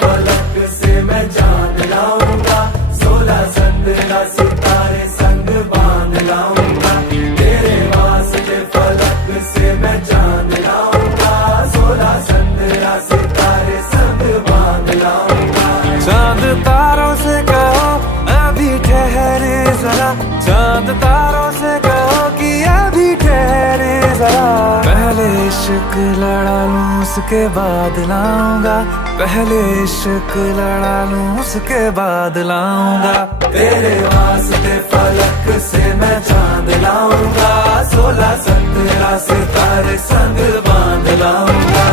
फलक से मैं चांद लाऊंगा, 16 संदरा सितारे संग बांध लाऊंगा। तेरे वास्ते फलक से मैं चांद लाऊंगा, 16 संदरा सितारे संग बांध लाऊंगा। चांद तारों से कहो अभी ठहरे जरा, चांद तारों से कहो कि अभी ठहरे जरा। पहले इश्क लड़ा लूं उसके बाद लाऊंगा, पहले इश्क लड़ा लूं उसके बाद लाऊंगा। तेरे वास्ते फलक से मैं चांद लाऊंगा, 16 संदरा सितारे संग बांध लाऊंगा।